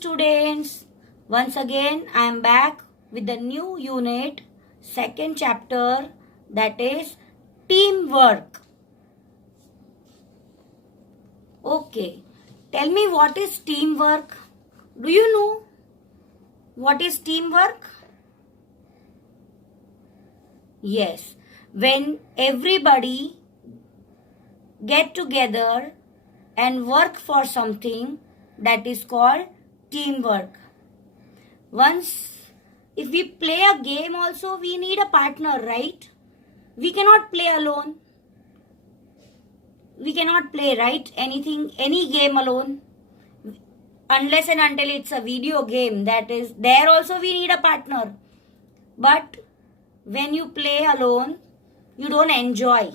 students. Once again, I am back with the new unit, second chapter, that is teamwork. Okay, tell me what is teamwork? Do you know what is teamwork? Yes, when everybody get together and work for something, that is called teamwork. Once, if we play a game also, we need a partner, right? We cannot play alone. We cannot play, right? Any game alone. Unless and until it's a video game, that is, there also we need a partner. But when you play alone, you don't enjoy.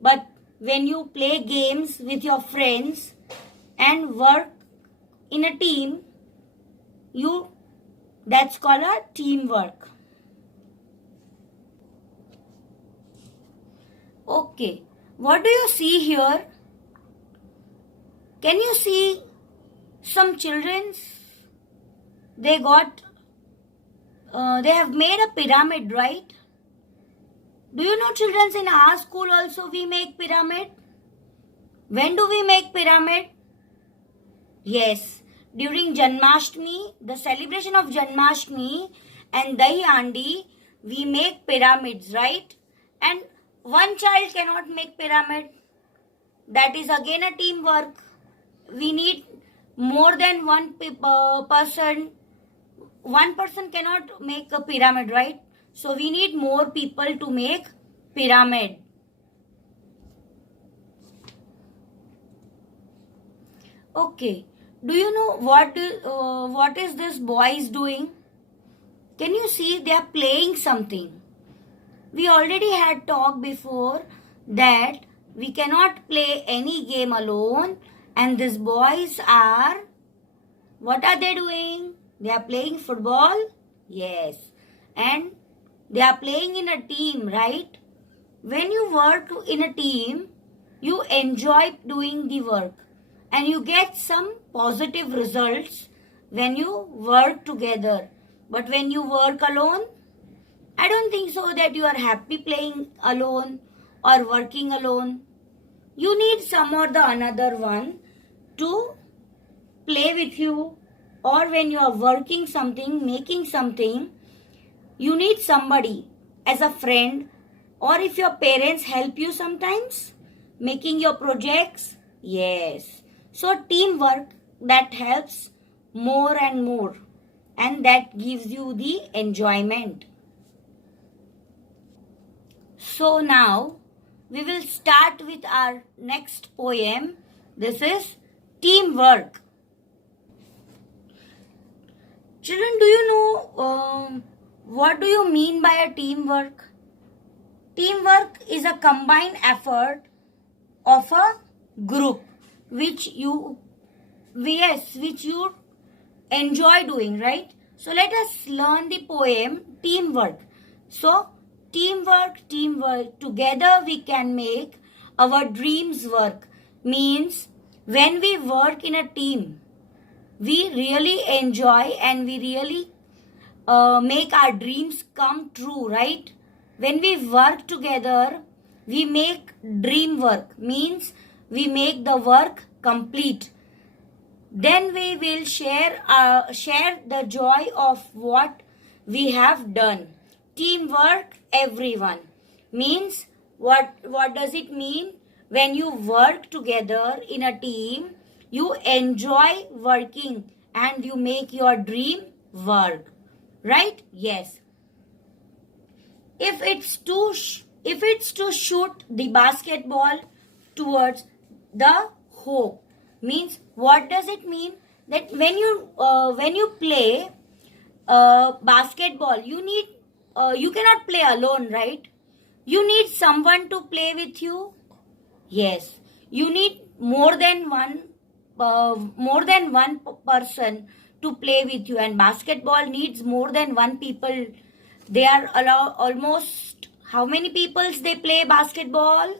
But when you play games with your friends and work in a team, that's called a teamwork. Okay, what do you see here? Can you see some children? They have made a pyramid, right? Do you know, children, in our school also we make pyramid? When do we make pyramid? Yes, during Janmashtami, the celebration of Janmashtami and Dahi Handi, we make pyramids, right? And one child cannot make pyramid. That is again a teamwork. We need more than one person. One person cannot make a pyramid, right? So we need more people to make pyramid. Okay. Do you know what is this boys doing? Can you see they are playing something? We already had talked before that we cannot play any game alone, and these boys are, what are they doing? They are playing football? Yes. And they are playing in a team, right? When you work in a team, you enjoy doing the work and you get some positive results when you work together. But when you work alone, I don't think so that you are happy playing alone or working alone. You need some or the another one to play with you, or when you are working something, making something, you need somebody as a friend, or if your parents help you sometimes making your projects. Yes. So teamwork, that helps more and more, and that gives you the enjoyment. So now we will start with our next poem. This is teamwork. Children, do you know what do you mean by a teamwork? Teamwork is a combined effort of a group which you enjoy doing, right? So let us learn the poem teamwork. So teamwork, together we can make our dreams work. Means when we work in a team, we really enjoy and we really make our dreams come true, right? When we work together, we make dream work. Means we make the work complete. Then we will share the joy of what we have done. Teamwork, everyone. Means what does it mean? When you work together in a team, you enjoy working and you make your dream work, right? Yes. If it's to shoot the basketball towards the hoop, means what does it mean? That when you play basketball, you cannot play alone, right? You need someone to play with you. Yes, you need more than one person to play with you, and basketball needs more than one people. They are almost, how many peoples they play basketball?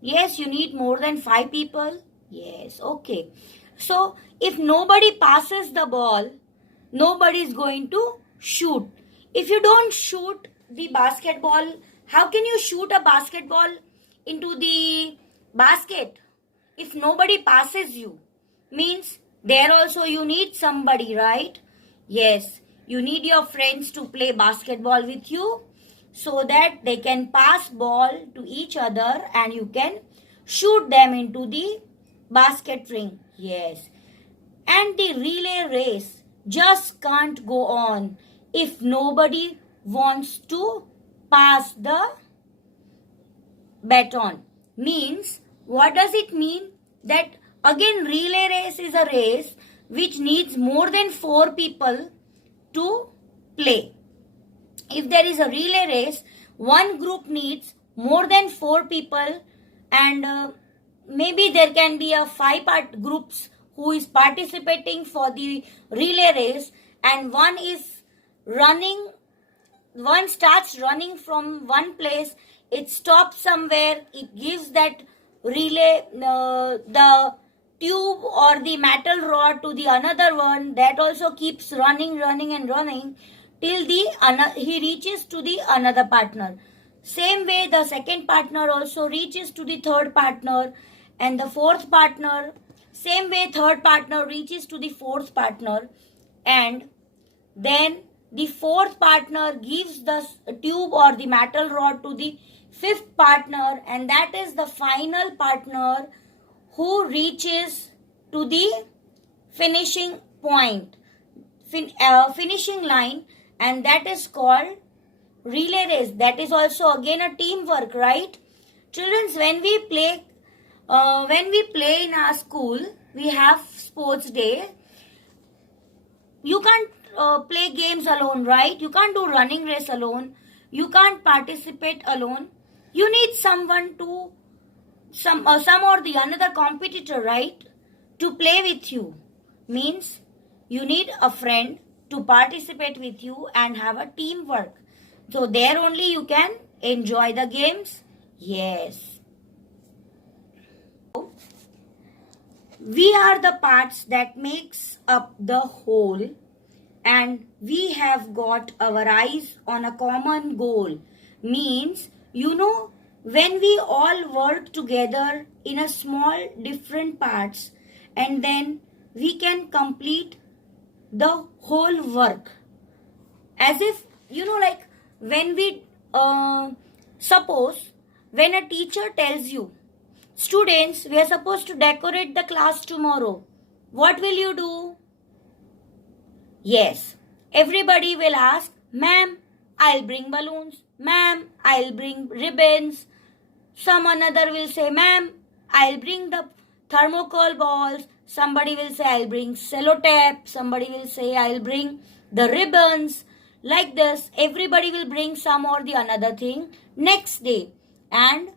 Yes, you need more than 5 people. Yes, okay. So if nobody passes the ball, nobody is going to shoot. If you don't shoot the basketball, how can you shoot a basketball into the basket if nobody passes you? Means there also you need somebody, right? Yes, you need your friends to play basketball with you so that they can pass ball to each other and you can shoot them into the basket ring. Yes. And the relay race just can't go on if nobody wants to pass the baton. Means, what does it mean? That again relay race is a race which needs more than 4 people to play. If there is a relay race, one group needs more than 4 people, and maybe there can be a 5 groups who is participating for the relay race, and one starts running from one place, it stops somewhere, it gives that relay the tube or the metal rod to the another one, that also keeps running till he reaches to the another partner. Same way the second partner also reaches to the third partner, and the fourth partner, same way third partner reaches to the fourth partner, and then the fourth partner gives the tube or the metal rod to the fifth partner, and that is the final partner who reaches to the finishing point, finishing line, and that is called relay race. That is also again a teamwork, right? Children, when we play in our school, we have sports day. You can't play games alone, right? You can't do running race alone. You can't participate alone. You need someone to some or the another competitor, right, to play with you. Means you need a friend to participate with you and have a teamwork. So there only you can enjoy the games. Yes. We are the parts that makes up the whole, and we have got our eyes on a common goal. Means, when we all work together in a small different parts, and then we can complete the whole work. As if, like when we, suppose, when a teacher tells you, students, we are supposed to decorate the class tomorrow. What will you do? Yes, everybody will ask, ma'am, I'll bring balloons. Ma'am, I'll bring ribbons. Some another will say, ma'am, I'll bring the thermocol balls. Somebody will say, I'll bring sellotape. Somebody will say, I'll bring the ribbons. Like this, everybody will bring some or the another thing next day. And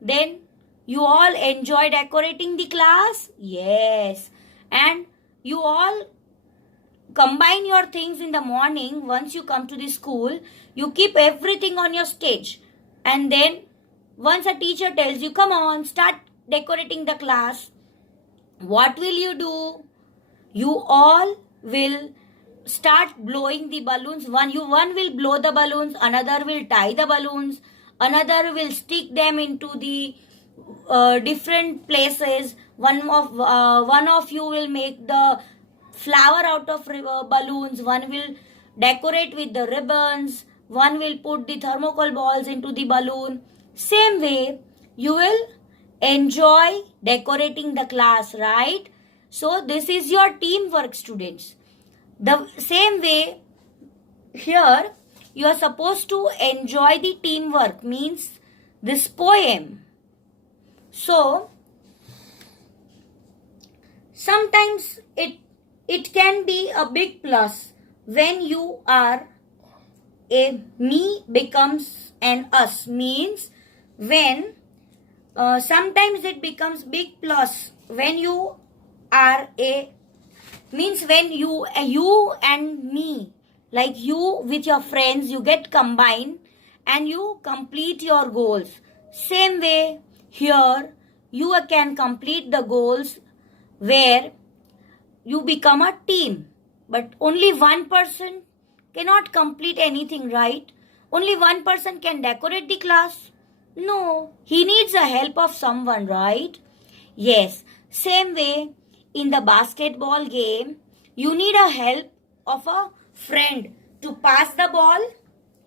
then you all enjoy decorating the class? Yes. And you all combine your things in the morning. Once you come to the school, you keep everything on your stage. And then once a teacher tells you, come on, start decorating the class, what will you do? You all will start blowing the balloons. One will blow the balloons, another will tie the balloons, another will stick them into the different places. One of you will make the flower out of balloons, one will decorate with the ribbons, one will put the thermocol balls into the balloon. Same way, you will enjoy decorating the class, right? So this is your teamwork, students. The same way, here you are supposed to enjoy the teamwork, means this poem. So sometimes it can be a big plus when you are a me becomes an us, means when sometimes it becomes big plus when you are when you and me, like you with your friends, you get combined and you complete your goals. Same way here you can complete the goals where you become a team. But only one person cannot complete anything, right? Only one person can decorate the class. No, he needs the help of someone, right? Yes, same way in the basketball game, you need a help of a friend to pass the ball.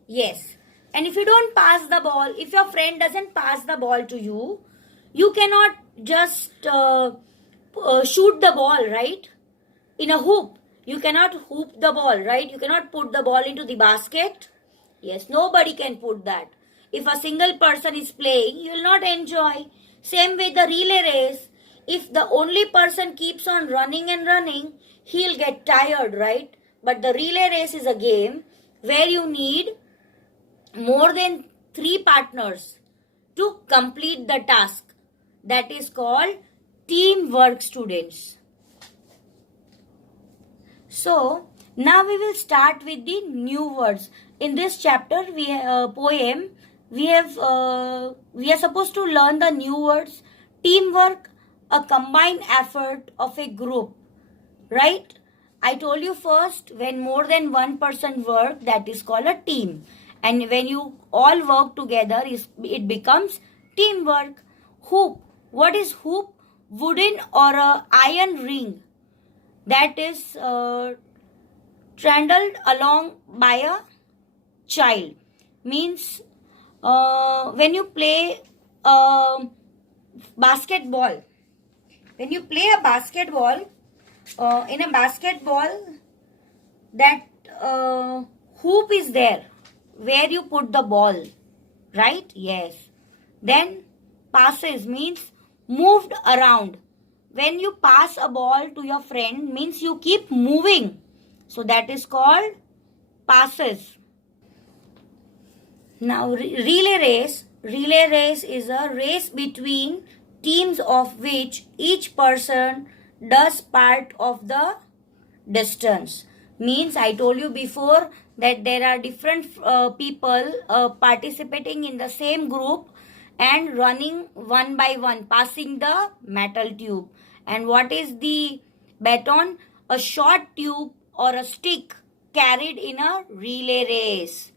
Yes. And if you don't pass the ball, if your friend doesn't pass the ball to you, you cannot just shoot the ball, right? In a hoop. You cannot hoop the ball, right? You cannot put the ball into the basket. Yes, nobody can put that. If a single person is playing, you will not enjoy. Same way the relay race. If the only person keeps on running and running, he'll get tired, right? But the relay race is a game where you need more than 3 partners to complete the task. That is called teamwork, students. So now we will start with the new words. In this chapter, we are supposed to learn the new words. Teamwork, a combined effort of a group, right? I told you first, when more than one person work, that is called a team. And when you all work together, it becomes teamwork. Hoop. What is hoop? Wooden or a iron ring that is trundled along by a child. Means when you play basketball, when you play a basketball, in a basketball, that hoop is there where you put the ball, right? Yes. Then passes means moved around. When you pass a ball to your friend, means you keep moving. So that is called passes. Now relay race. Relay race is a race between teams of which each person does part of the distance. Means I told you before that there are different people participating in the same group and running one by one, passing the metal tube. And what is the baton? A short tube or a stick carried in a relay race.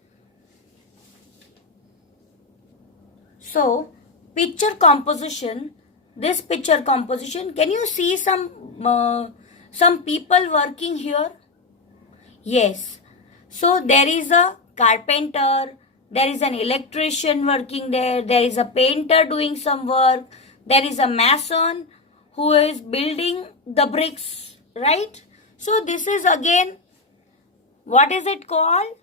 So, picture composition. This picture composition, can you see some people working here? Yes. So, there is a carpenter, there is an electrician working there, there is a painter doing some work, there is a mason who is building the bricks, right? So, this is again, what is it called?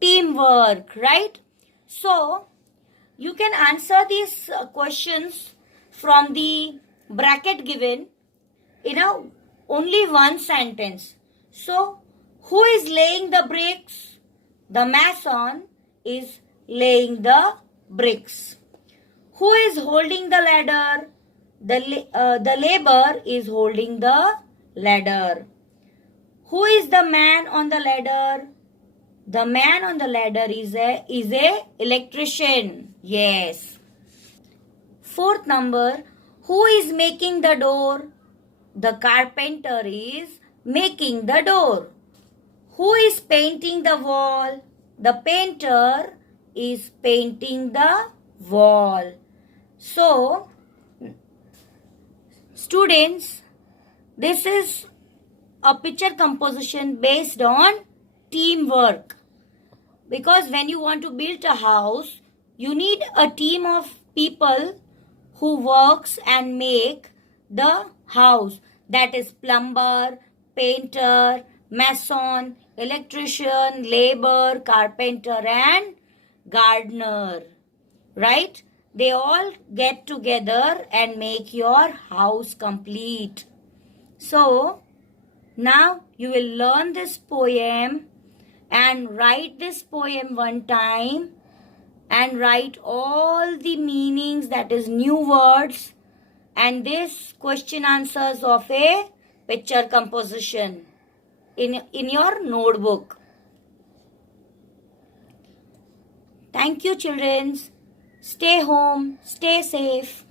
Teamwork, right? So, you can answer these questions from the bracket given in only one sentence. So, who is laying the bricks? The mason is laying the bricks. Who is holding the ladder? The laborer is holding the ladder. Who is the man on the ladder? The man on the ladder is a electrician. Yes. Fourth number, who is making the door? The carpenter is making the door. Who is painting the wall? The painter is painting the wall. So, students, this is a picture composition based on teamwork. Because when you want to build a house, you need a team of people who works and make the house. That is plumber, painter, mason, electrician, labor, carpenter and gardener. Right? They all get together and make your house complete. So, now you will learn this poem and write this poem one time and write all the meanings, that is new words, and this question answers of a picture composition in your notebook. Thank you, children. Stay home, stay safe.